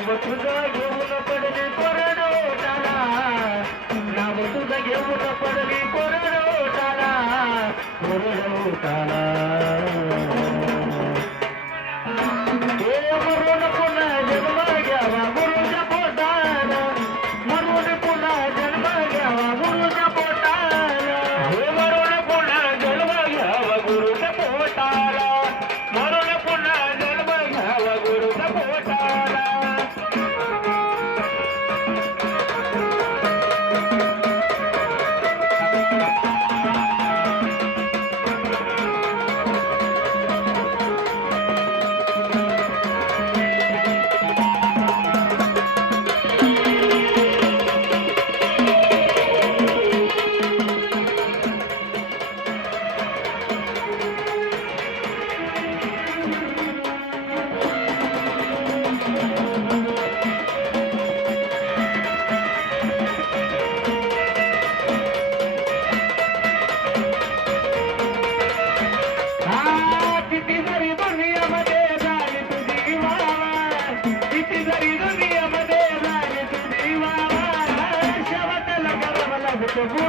బొట్టుగా ఎవన పడని పొరడో నా బొట్టుగా పడని పొర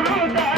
ಕೊಡುತ್ತಾರೆ